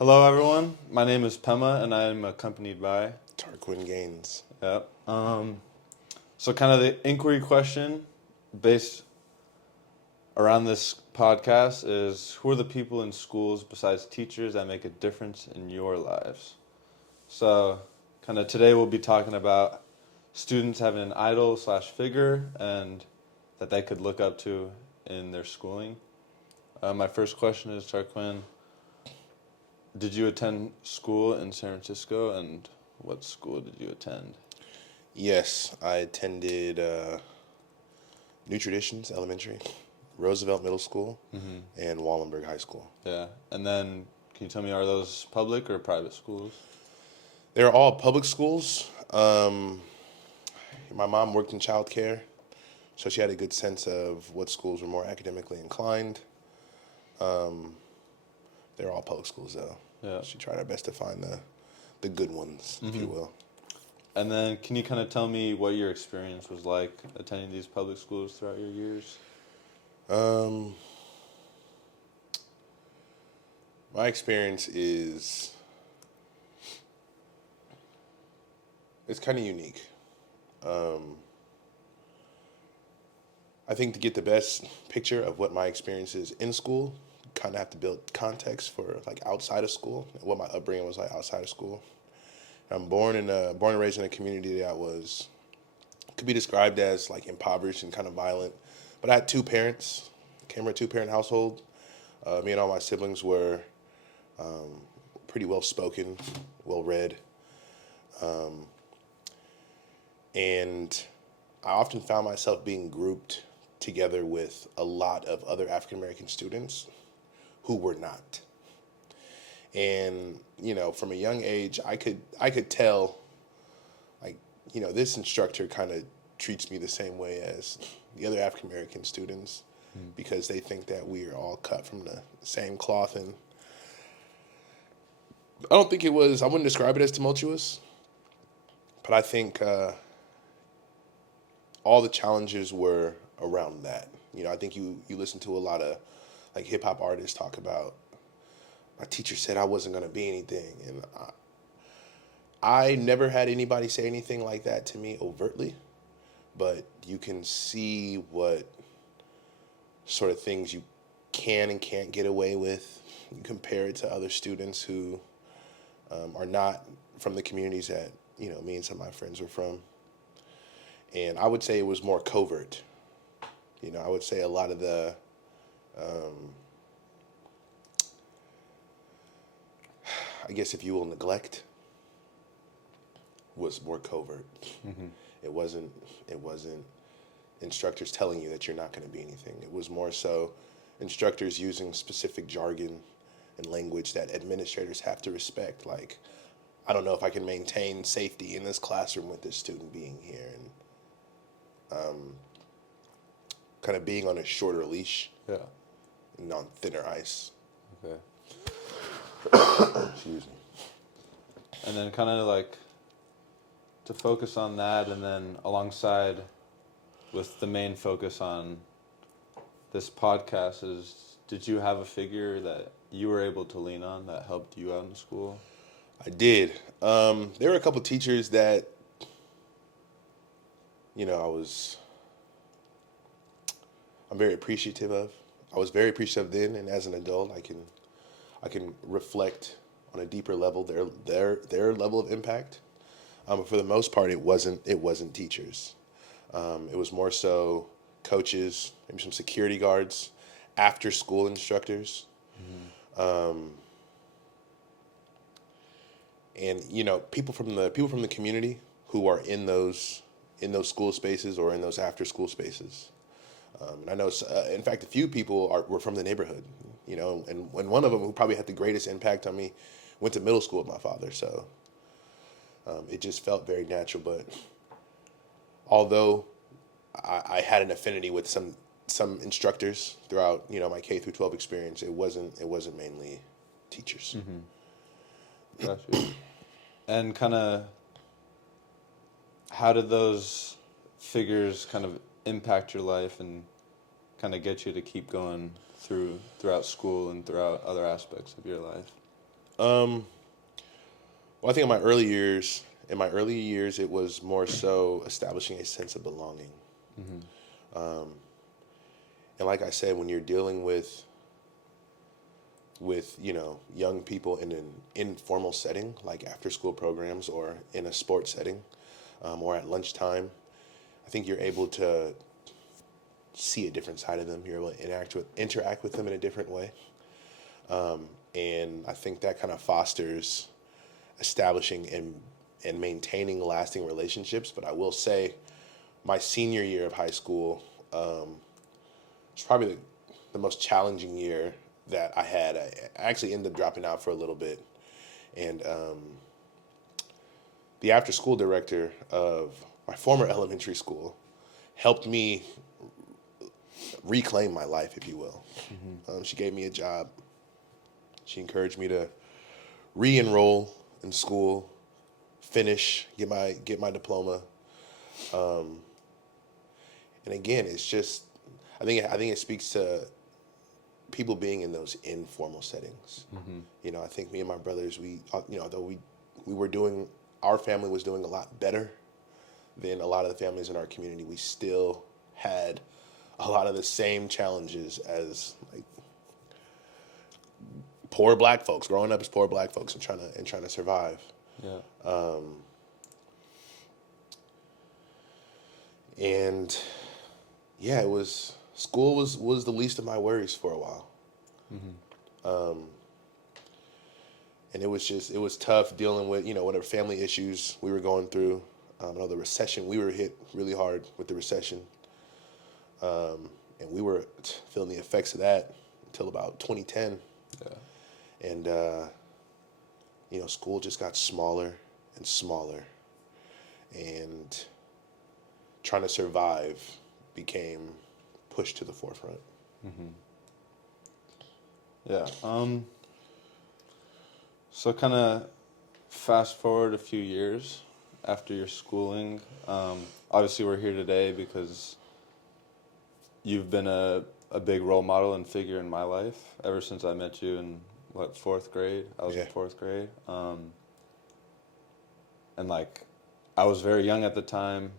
Hello, everyone. My name is Pema, and I am accompanied by. Tarquin gains. Yep. So, kind of the inquiry question based around this podcast is: who are the people in schools besides teachers that make a difference in your lives? So, kind of today we'll be talking about students having an idol slash figure and that they could look up to in their schooling. My first question is, Tarquin, did you attend school in San Francisco, and what school did you attend? Yes, I attended New Traditions Elementary, Roosevelt Middle School, and Wallenberg High School. Yeah, and then can you tell me, are those public or private schools? They're all public schools. My mom worked in childcare, so she had a good sense of what schools were more academically inclined. They're all public schools, though. Yeah. She tried her best to find the good ones, if you will. And then can you kind of tell me what your experience was like attending these public schools throughout your years? My experience is it's kind of unique. I think to get the best picture of what my experience is in school, kind of have to build context for like outside of school, what my upbringing was like outside of school. I'm born and raised in a community that could be described as like impoverished and kind of violent. But I had two parents, came from a two-parent household. Me and all my siblings were pretty well spoken, well read, and I often found myself being grouped together with a lot of other African American students who were not. And, from a young age, I could tell, like, this instructor kind of treats me the same way as the other African American students because they think that we are all cut from the same cloth. And I wouldn't describe it as tumultuous, but I think all the challenges were around that. I think you listen to a lot of like hip hop artists talk about, my teacher said I wasn't going to be anything. And I never had anybody say anything like that to me overtly, but you can see what sort of things you can and can't get away with. You compare it to other students who are not from the communities that, me and some of my friends were from. And I would say it was more covert. I would say a lot of the I guess if you will, neglect was more covert. It wasn't instructors telling you that you're not going to be anything. It was more so instructors using specific jargon and language that administrators have to respect. Like, I don't know if I can maintain safety in this classroom with this student being here, and kind of being on a shorter leash, Yeah. and on thinner ice. Okay. Excuse me. And then kind of like to focus on that, and then alongside with the main focus on this podcast is, did you have a figure that you were able to lean on that helped you out in school? I did. There were a couple teachers that, I'm very appreciative of. I was very appreciative then, and as an adult, I can reflect on a deeper level their level of impact. But for the most part, it wasn't teachers. It was more so coaches, maybe some security guards, after school instructors, and people from the community who are in those school spaces or in those after school spaces. And I know, in fact, a few people were from the neighborhood, and one of them who probably had the greatest impact on me went to middle school with my father. So it just felt very natural. But although I had an affinity with some instructors throughout, my K through 12 experience, it wasn't mainly teachers. Gotcha. And kind of, how did those figures kind of impact your life and kind of get you to keep going throughout school and throughout other aspects of your life? Well, I think in my early years, it was more so establishing a sense of belonging. And like I said, when you're dealing with young people in an informal setting, like after school programs or in a sports setting, or at lunchtime, I think you're able to see a different side of them. You're able to interact with them in a different way. And I think that kind of fosters establishing and maintaining lasting relationships. But I will say my senior year of high school was probably the most challenging year that I had. I actually ended up dropping out for a little bit. And the after school director of my former elementary school helped me reclaim my life, if you will. She gave me a job. She encouraged me to re-enroll in school, finish, get my diploma. And again, it's just I think it speaks to people being in those informal settings. I think me and my brothers, though we were doing, our family was doing a lot better than a lot of the families in our community, we still had a lot of the same challenges as like poor black folks, growing up as poor black folks and trying to survive. Yeah. And yeah, school was the least of my worries for a while. And it was tough dealing with, whatever family issues we were going through. The recession, we were hit really hard with the recession. And we were feeling the effects of that until about 2010. Yeah. And, school just got smaller and smaller. And trying to survive became pushed to the forefront. Yeah. So kind of fast forward a few years after your schooling. Obviously, we're here today because you've been a big role model and figure in my life ever since I met you in, fourth grade? I was in fourth grade. And, I was very young at the time.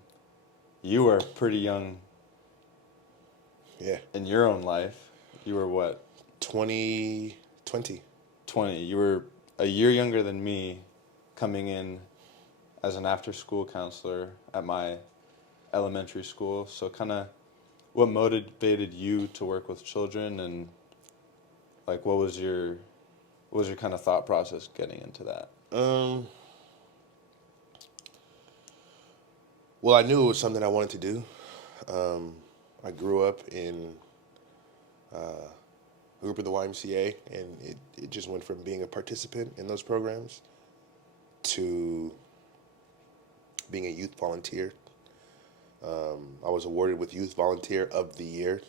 You were pretty young in your own life. You were what? 20. 20. You were a year younger than me, coming in as an after-school counselor at my elementary school. So kind of what motivated you to work with children, and what was your kind of thought process getting into that? Well, I knew it was something I wanted to do. I grew up in a group of the YMCA, and it just went from being a participant in those programs to being a youth volunteer. I was awarded with Youth Volunteer of the Year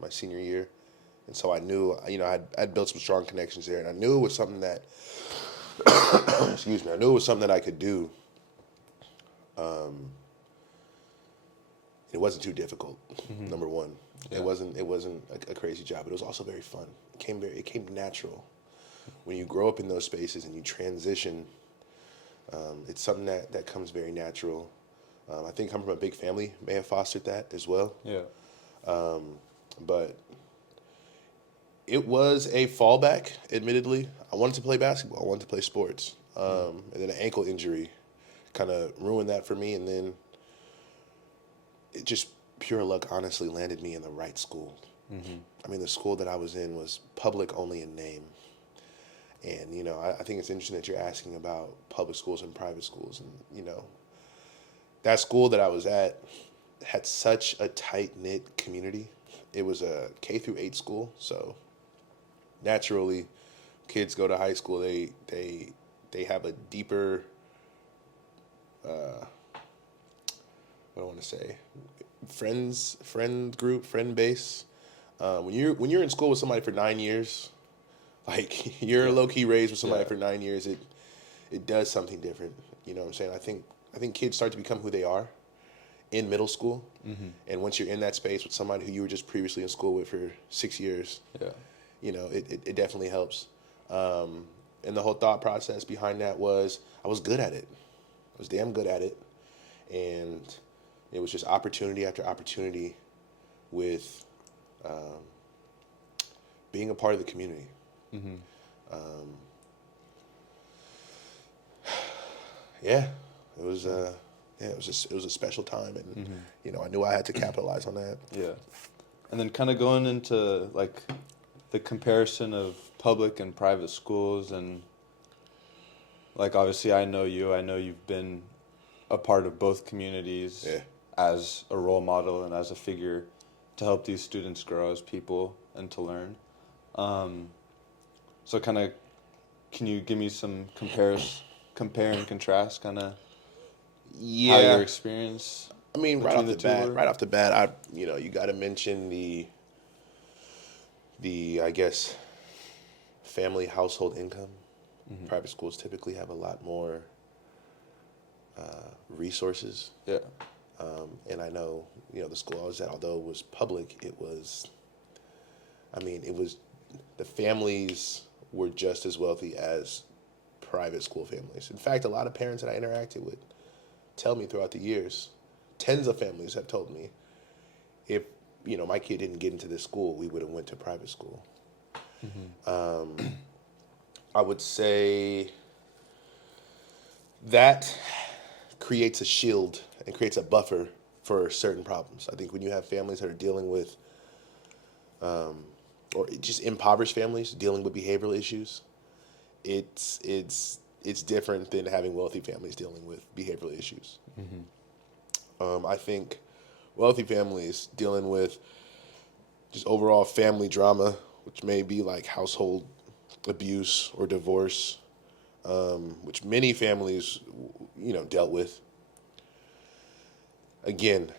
my senior year. And so I knew, I'd built some strong connections there, and I knew it was something that, excuse me, I knew it was something that I could do. It wasn't too difficult, number one. Yeah. It wasn't a crazy job, but it was also very fun. It came natural. When you grow up in those spaces and you transition, it's something that comes very natural. I think coming from a big family may have fostered that as well. Yeah. But it was a fallback, admittedly. I wanted to play basketball. I wanted to play sports. And then an ankle injury kind of ruined that for me. And then it just, pure luck, honestly, landed me in the right school. I mean, the school that I was in was public only in name. And, I think it's interesting that you're asking about public schools and private schools. And, that school that I was at had such a tight-knit community. It was a K-8 school, so naturally, kids go to high school, they have a deeper, what do I want to say, friend group, friend base. When you're in school with somebody for 9 years, you're low-key raised with somebody for 9 years, it does something different. You know what I'm saying? I think kids start to become who they are in middle school. And once you're in that space with somebody who you were just previously in school with for 6 years, it definitely helps. And the whole thought process behind that was I was good at it. I was damn good at it. And it was just opportunity after opportunity with being a part of the community. Mm-hmm. Yeah, it was it was a special time, and I knew I had to capitalize on that. Yeah. And then kind of going into like the comparison of public and private schools, and like obviously I know you've been a part of both communities as a role model and as a figure to help these students grow as people and to learn. So kind of, can you give me some compare and contrast kind of how your experience? I mean, right off the bat, you got to mention the I guess family household income. Mm-hmm. Private schools typically have a lot more resources. Yeah. And I know, the school I was at, although it was public, it was the families were just as wealthy as private school families. In fact, a lot of parents that I interacted with tell me throughout the years, tens of families have told me, if, my kid didn't get into this school, we would have went to private school. Mm-hmm. I would say that creates a shield and creates a buffer for certain problems. I think when you have families that are dealing with, or just impoverished families dealing with behavioral issues, it's different than having wealthy families dealing with behavioral issues. Mm-hmm. I think wealthy families dealing with just overall family drama, which may be like household abuse or divorce, which many families, dealt with. Again,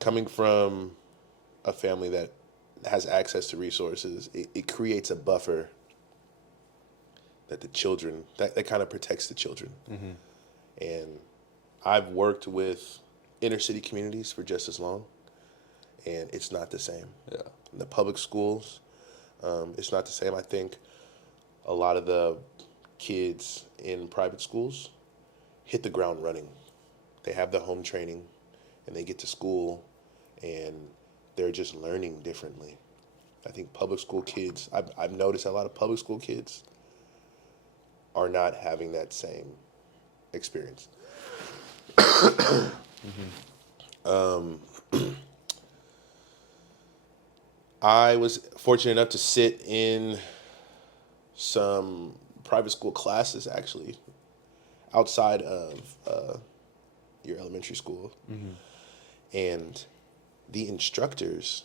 coming from a family that has access to resources, it creates a buffer that the children, that kind of protects the children. Mm-hmm. And I've worked with inner city communities for just as long, and it's not the same. Yeah. In the public schools, it's not the same. I think a lot of the kids in private schools hit the ground running. They have the home training, and they get to school, and they're just learning differently. I think public school kids, I've noticed a lot of public school kids are not having that same experience. Mm-hmm. I was fortunate enough to sit in some private school classes, actually, outside of your elementary school. Mm-hmm. And the instructors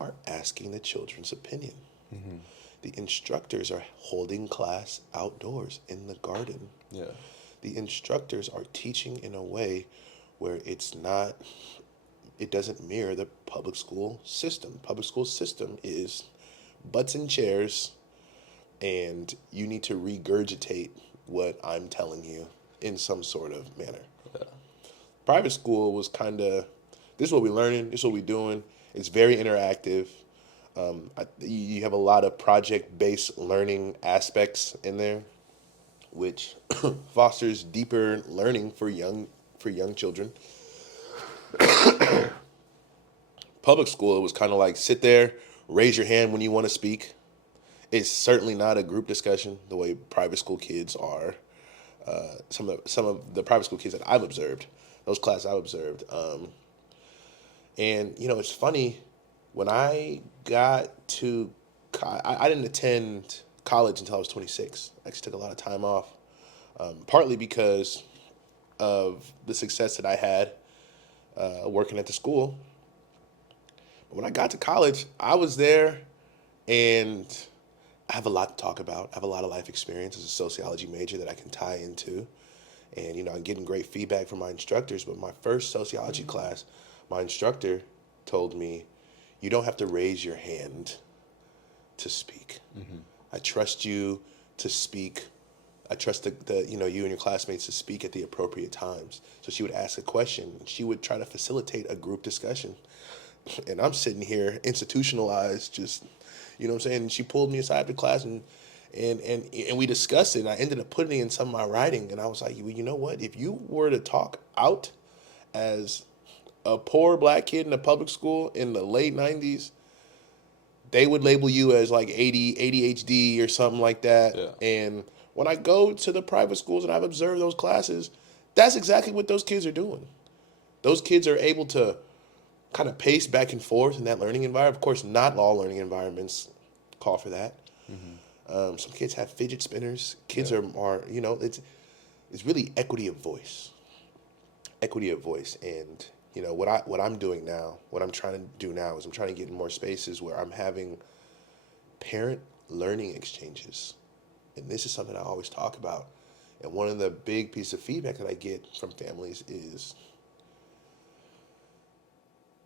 are asking the children's opinion. Mm-hmm. The instructors are holding class outdoors in the garden. Yeah. The instructors are teaching in a way where it doesn't mirror the public school system. Public school system is butts in chairs, and you need to regurgitate what I'm telling you in some sort of manner. Yeah. Private school was kind of, this is what we're learning, this is what we're doing. It's very interactive. You have a lot of project-based learning aspects in there, which fosters deeper learning for young children. Public school, it was kind of like sit there, raise your hand when you want to speak. It's certainly not a group discussion the way private school kids are. Some of the private school kids that I've observed, those classes I've observed. And it's funny, when I got to, I didn't attend college until I was 26. I actually took a lot of time off, partly because of the success that I had working at the school. But when I got to college, I was there, and I have a lot to talk about. I have a lot of life experience as a sociology major that I can tie into. And, I'm getting great feedback from my instructors. But my first sociology class, my instructor told me, you don't have to raise your hand to speak. Mm-hmm. I trust you to speak. I trust you and your classmates to speak at the appropriate times. So she would ask a question. She would try to facilitate a group discussion. And I'm sitting here institutionalized, just, you know what I'm saying? And she pulled me aside to class and And we discussed it, and I ended up putting it in some of my writing, and I was like, well, you know what? If you were to talk out as a poor black kid in a public school in the late 90s, they would label you as like ADHD or something like that. Yeah. And when I go to the private schools and I've observed those classes, that's exactly what those kids are doing. Those kids are able to kind of pace back and forth in that learning environment. Of course, not all learning environments call for that. Some kids have fidget spinners. Kids are it's really equity of voice. Equity of voice. And what I'm doing now, what I'm trying to do now is I'm trying to get in more spaces where I'm having parent learning exchanges. And this is something I always talk about. And one of the big pieces of feedback that I get from families is,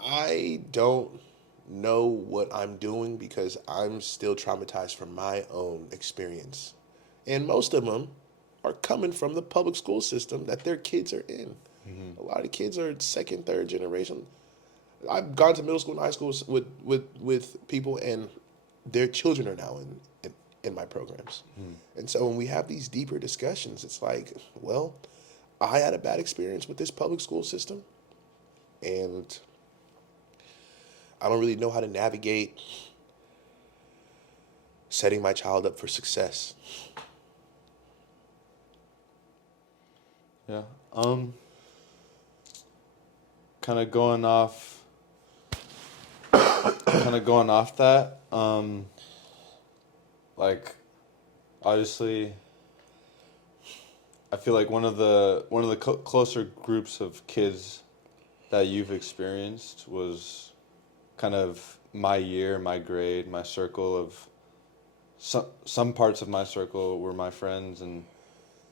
I don't know what I'm doing because I'm still traumatized from my own experience. And most of them are coming from the public school system that their kids are in. A lot of kids are second, third generation. I've gone to middle school and high schools with people, and their children are now in my programs. And so when we have these deeper discussions, it's like, well, I had a bad experience with this public school system, and I don't really know how to navigate setting my child up for success. Yeah. Kind of going off that, like, obviously, I feel like one of the closer groups of kids that you've experienced was kind of my year, my grade, my circle of some parts of my circle were my friends, and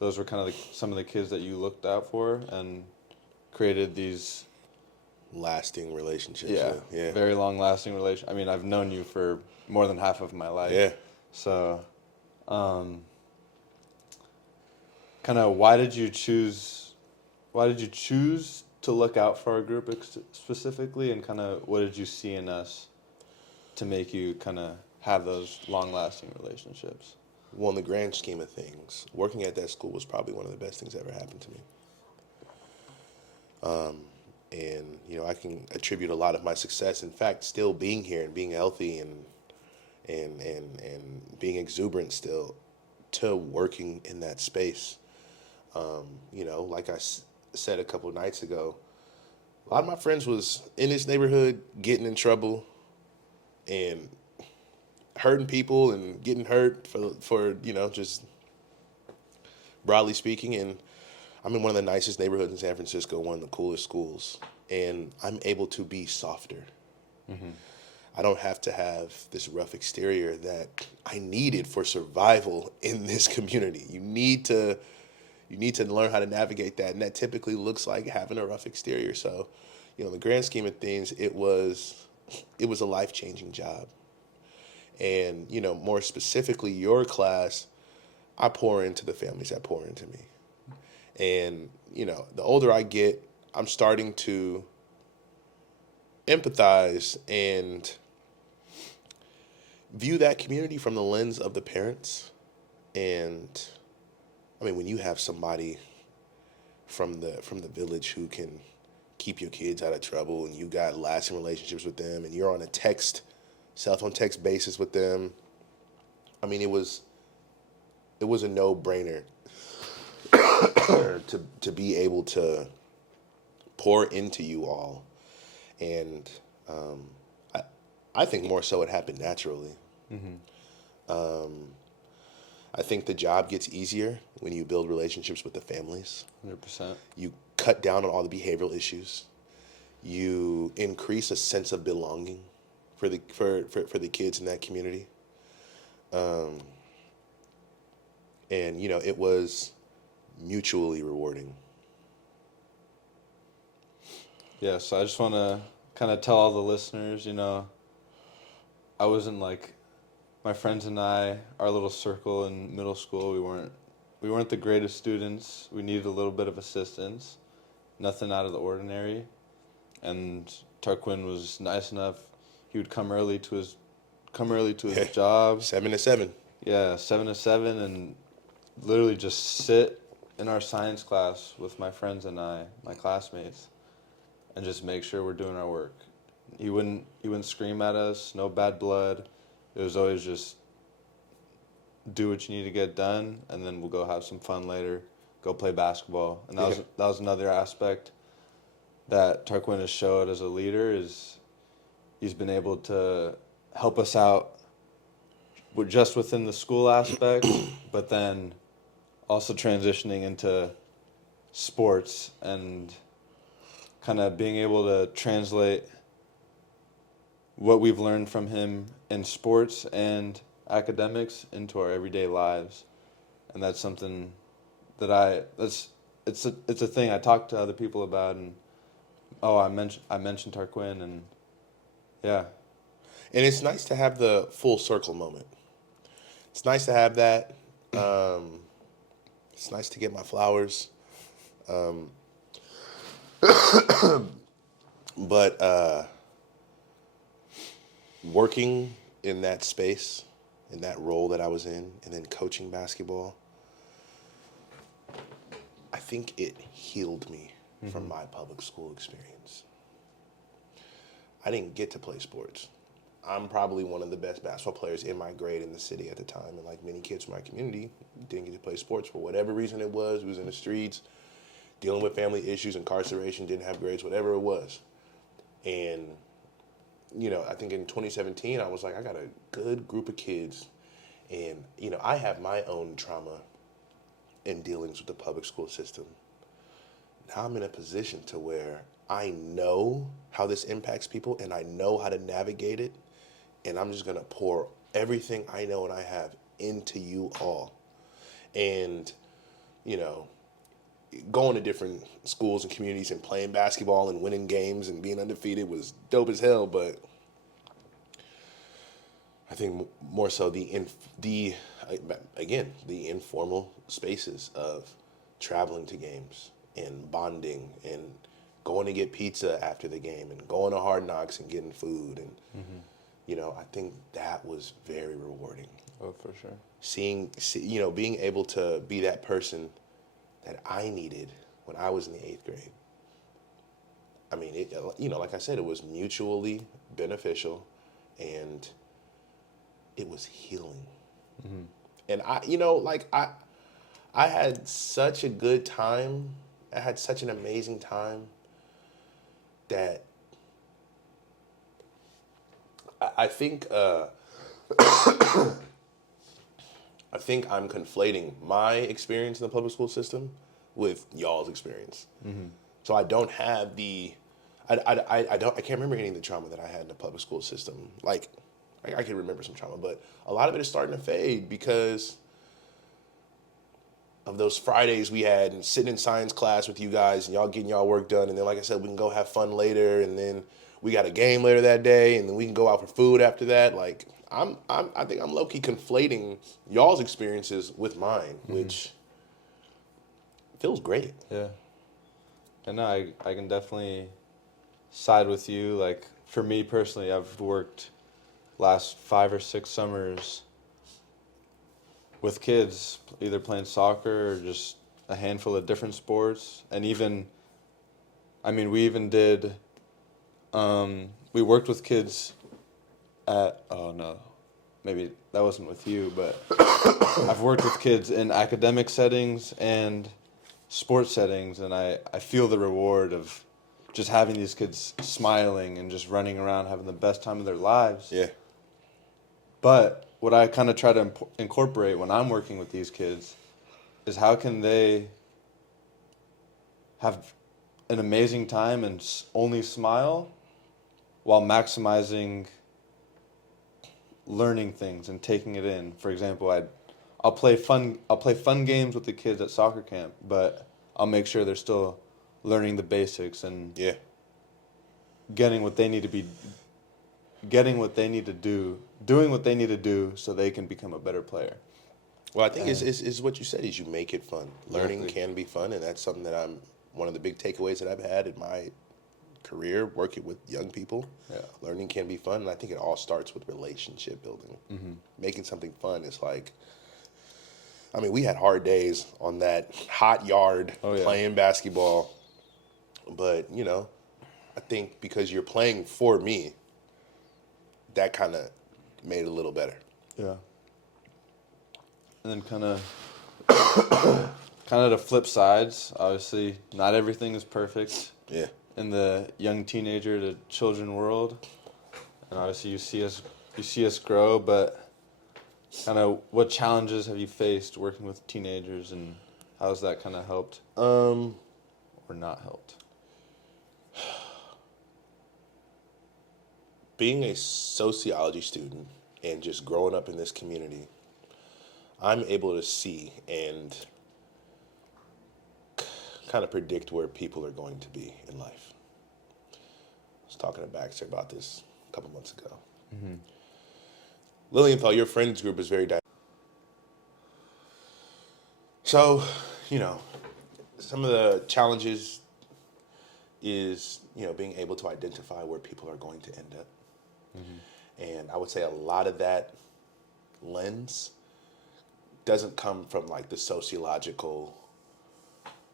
those were kind of some of the kids that you looked out for and created these Lasting relationships. Yeah. Very long lasting relation. I mean, I've known you for more than half of my life. Yeah. So, kind of why did you choose to look out for our group specifically, and kind of what did you see in us to make you kind of have those long lasting relationships? Well, in the grand scheme of things, working at that school was probably one of the best things that ever happened to me. And I can attribute a lot of my success, in fact, still being here and being healthy and being exuberant still, to working in that space. Like I said a couple of nights ago, a lot of my friends was in this neighborhood getting in trouble and hurting people and getting hurt for just broadly speaking. And I'm in one of the nicest neighborhoods in San Francisco, one of the coolest schools, and I'm able to be softer. I don't have to have this rough exterior that I needed for survival in this community. You need to learn how to navigate that, and that typically looks like having a rough exterior. So, in the grand scheme of things, it was a life-changing job. And, more specifically, your class, I pour into the families that pour into me. And, the older I get, I'm starting to empathize and view that community from the lens of the parents. And, I mean, when you have somebody from the village who can keep your kids out of trouble, and you got lasting relationships with them, and you're on a cell phone text basis with them, I mean, it was a no-brainer to be able to pour into you all. And I think more so it happened naturally. I think the job gets easier when you build relationships with the families. 100%. You cut down on all the behavioral issues. You increase a sense of belonging for the kids in that community. And it was mutually rewarding. Yeah, so I just want to kind of tell all the listeners, I wasn't like, my friends and I, our little circle in middle school, we weren't the greatest students. We needed a little bit of assistance, nothing out of the ordinary. And Tarquin was nice enough. He would come early to his job. 7 to 7. Yeah, 7 to 7, and literally just sit in our science class with my friends and my classmates, and just make sure we're doing our work. He wouldn't scream at us, no bad blood. It was always just do what you need to get done, and then we'll go have some fun later, go play basketball. And that was another aspect that Tarquin has showed as a leader is he's been able to help us out just within the school aspect, but then also transitioning into sports and kind of being able to translate what we've learned from him in sports and academics into our everyday lives. And that's something that it's a thing I talk to other people about, and I mentioned Tarquin, and yeah. And it's nice to have the full circle moment. It's nice to have that. It's nice to get my flowers. But working in that space, in that role that I was in, and then coaching basketball, I think it healed me from my public school experience. I didn't get to play sports. I'm probably one of the best basketball players in my grade in the city at the time, and like many kids from my community, didn't get to play sports for whatever reason it was. We was in the streets, dealing with family issues, incarceration, didn't have grades, whatever it was. And, I think in 2017, I was like, I got a good group of kids, and, I have my own trauma and dealings with the public school system. Now I'm in a position to where I know how this impacts people, and I know how to navigate it, and I'm just going to pour everything I know and I have into you all. And, going to different schools and communities and playing basketball and winning games and being undefeated was dope as hell, but I think more so the informal spaces of traveling to games and bonding and going to get pizza after the game and going to Hard Knocks and getting food, and I think that was very rewarding. Oh, for sure. Being able to be that person that I needed when I was in the 8th grade. I mean, like I said, it was mutually beneficial, and it was healing. And I had such a good time. I had such an amazing time that I think I think I'm conflating my experience in the public school system with y'all's experience. So I don't have I can't remember any of the trauma that I had in the public school system. Like, I can remember some trauma, but a lot of it is starting to fade because of those Fridays we had and sitting in science class with you guys and y'all getting y'all work done. And then, like I said, we can go have fun later. And then we got a game later that day. And then we can go out for food after that. Like, I think I'm low-key conflating y'all's experiences with mine, which feels great. Yeah. And I can definitely side with you. Like, for me personally, I've worked last 5 or 6 summers with kids, either playing soccer or just a handful of different sports. And we even did, we worked with kids maybe that wasn't with you, but I've worked with kids in academic settings and sports settings, and I feel the reward of just having these kids smiling and just running around having the best time of their lives. Yeah. But what I kind of try to incorporate when I'm working with these kids is how can they have an amazing time and only smile while maximizing learning things and taking it in. For example, I'll play fun games with the kids at soccer camp, but I'll make sure they're still learning the basics and getting what they need to do, doing what they need to do so they can become a better player. Well, I think is what you said is you make it fun. Learning Exactly. can be fun, and that's something that one of the big takeaways that I've had in my career, working with young people. Yeah. Learning can be fun, and I think it all starts with relationship building. Making something fun is like, I mean, we had hard days on that hot yard playing basketball, but you know, I think because you're playing for me, that kind of made it a little better. Yeah. And then kind of the flip sides. Obviously, not everything is perfect. Yeah. In the young teenager to children world, and obviously you see us grow. But kind of what challenges have you faced working with teenagers, and how's that kind of helped or not helped? Being a sociology student and just growing up in this community, I'm able to see and kind of predict where people are going to be in life. I was talking to Baxter about this a couple months ago. Lilienthal, your friends group is very diverse. So, you know, some of the challenges is, you know, being able to identify where people are going to end up. And I would say a lot of that lens doesn't come from like the sociological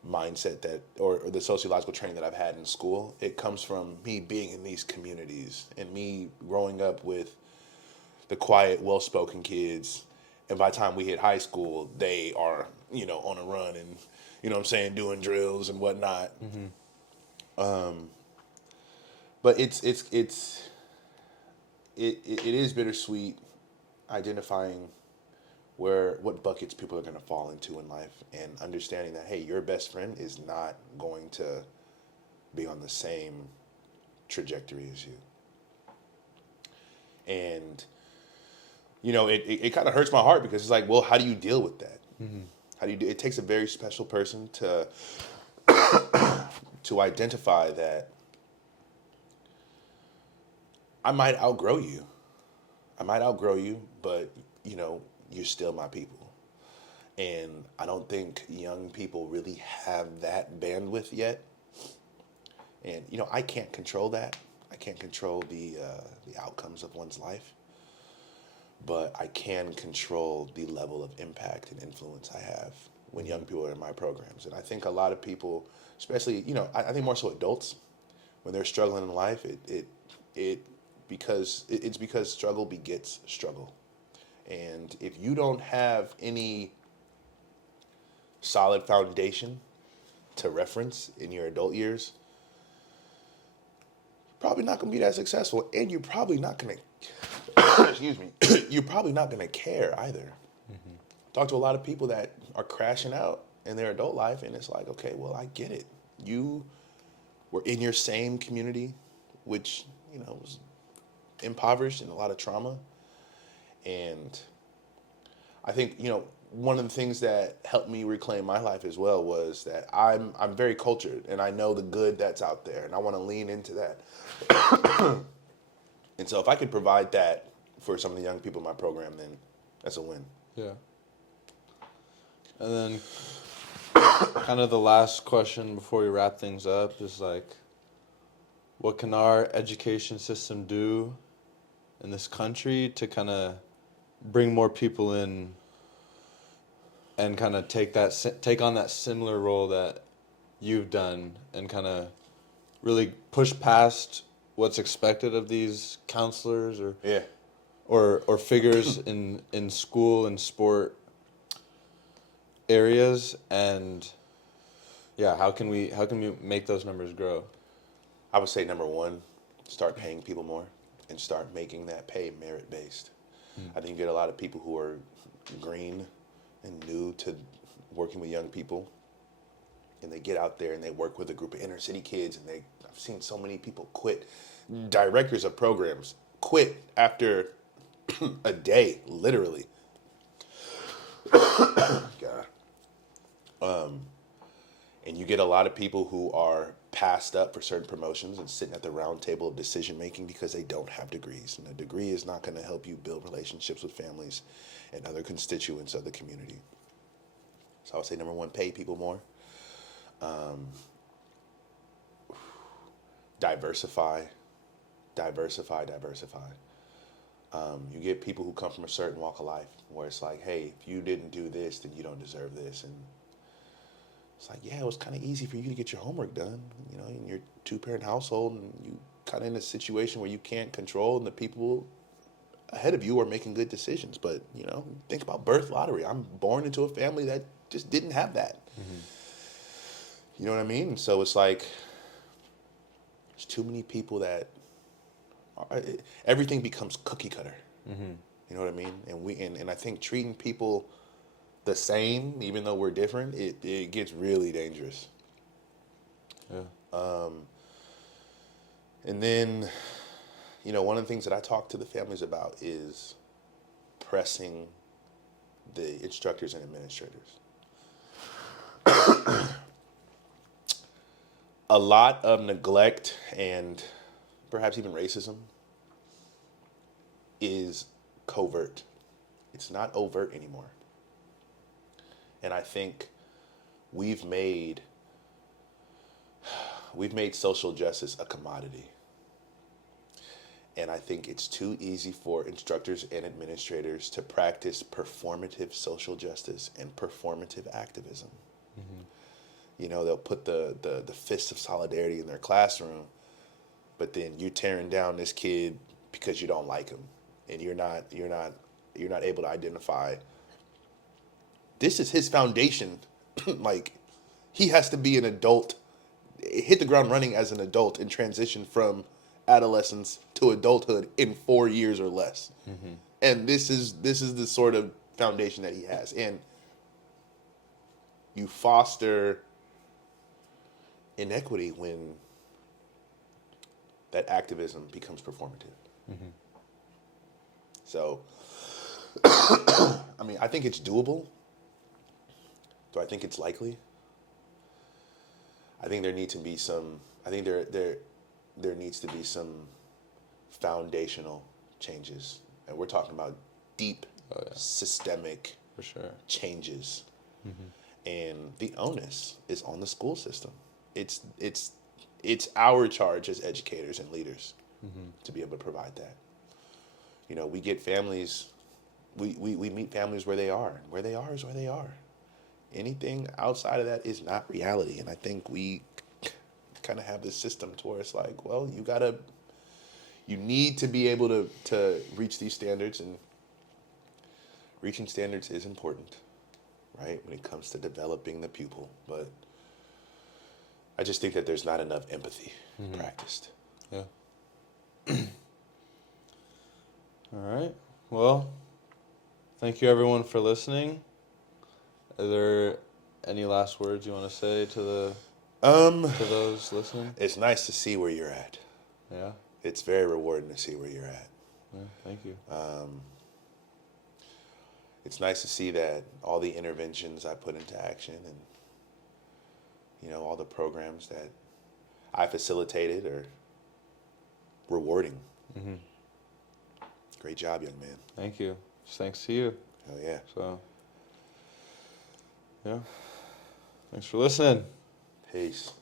mindset that, or the sociological training that I've had in school. It comes from me being in these communities and me growing up with the quiet, well-spoken kids. And by the time we hit high school, they are, you know, on a run and, you know what I'm saying, doing drills and whatnot. But it is bittersweet identifying what buckets people are going to fall into in life and understanding that, hey, your best friend is not going to be on the same trajectory as you. And, you know, it kind of hurts my heart because it's like, well, how do you deal with that? How do you do? It takes a very special person to to identify that I might outgrow you. But, you know, you're still my people. And I don't think young people really have that bandwidth yet. And, you know, I can't control that. I can't control the outcomes of one's life. But I can control the level of impact and influence I have when young people are in my programs. And I think a lot of people, especially, you know, I think more so adults, when they're struggling in life, it's because struggle begets struggle. And if you don't have any solid foundation to reference in your adult years, you're probably not going to be that successful, and you're probably not going to excuse me, you're probably not going to care either. Talk to a lot of people that are crashing out in their adult life, and it's like, okay, well, I get it. You were in your same community, which, you know, was impoverished and a lot of trauma. And I think, you know, one of the things that helped me reclaim my life as well was that I'm very cultured, and I know the good that's out there, and I want to lean into that. And so if I could provide that for some of the young people in my program, then that's a win. Yeah. And then kind of the last question before we wrap things up is like, what can our education system do in this country to kind of bring more people in and kind of take on that similar role that you've done and kind of really push past what's expected of these counselors or figures in school and sport areas, and how can we make those numbers grow? I would say number one, start paying people more and start making that pay merit based. I think you get a lot of people who are green and new to working with young people, and they get out there and they work with a group of inner city kids, and I've seen so many people quit. Directors of programs quit after a day, literally. God. And you get a lot of people who are passed up for certain promotions and sitting at the round table of decision making because they don't have degrees. And a degree is not going to help you build relationships with families and other constituents of the community. So I would say number one, pay people more. diversify. You get people who come from a certain walk of life where it's like, hey, if you didn't do this, then you don't deserve this. And it's like, yeah, it was kind of easy for you to get your homework done, you know, in your two-parent household, and you kind of in a situation where you can't control, and the people ahead of you are making good decisions. But, you know, think about birth lottery. I'm born into a family that just didn't have that. Mm-hmm. You know what I mean? And so it's like, there's too many people that everything becomes cookie cutter. Mm-hmm. You know what I mean? And I think treating people the same, even though we're different, it gets really dangerous. Yeah. And then, you know, one of the things that I talk to the families about is pressing the instructors and administrators. A lot of neglect and perhaps even racism is covert. It's not overt anymore. And I think we've made social justice a commodity. And I think it's too easy for instructors and administrators to practice performative social justice and performative activism. Mm-hmm. You know, they'll put the fist of solidarity in their classroom, but then you're tearing down this kid because you don't like him, and you're not able to identify this is his foundation. Like, he has to be an adult, hit the ground running as an adult, and transition from adolescence to adulthood in 4 years or less. Mm-hmm. And this is the sort of foundation that he has. And you foster inequity when that activism becomes performative. Mm-hmm. So, I mean, I think it's doable. Do I think it's likely? I think there needs to be some. I think there needs to be some foundational changes, and we're talking about deep, systemic, for sure, changes. Mm-hmm. And the onus is on the school system. It's our charge as educators and leaders, mm-hmm, to be able to provide that. You know, we get families, we meet families where they are. Where they are is where they are. Anything outside of that is not reality. And I think we kind of have this system to where it's like, well, you need to be able to reach these standards, and reaching standards is important, right, when it comes to developing the pupil. But I just think that there's not enough empathy, mm-hmm, practiced. Yeah. All right. Well, thank you everyone for listening. Are there any last words you want to say to those listening? It's nice to see where you're at. Yeah. It's very rewarding to see where you're at. Yeah, thank you. It's nice to see that all the interventions I put into action, and, you know, all the programs that I facilitated are rewarding. Mm-hmm. Great job, young man. Thank you. Thanks to you. Hell yeah. So, yeah. Thanks for listening. Peace.